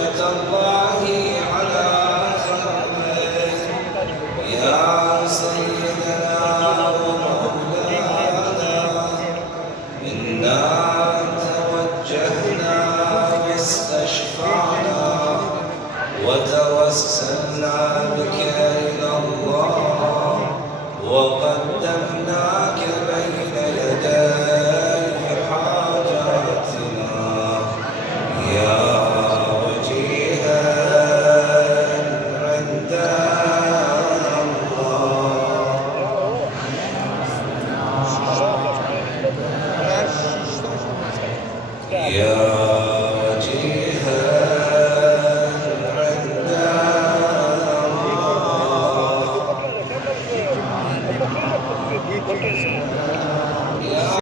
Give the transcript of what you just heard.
حجة الله على خلقه يا سيدنا ومولانا إنا توجهنا واستشفعنا وتوسلنا بك إلى الله وقدمناك بين يدي حاجاتنا يا وجيها عند الله يا وجيها عند الله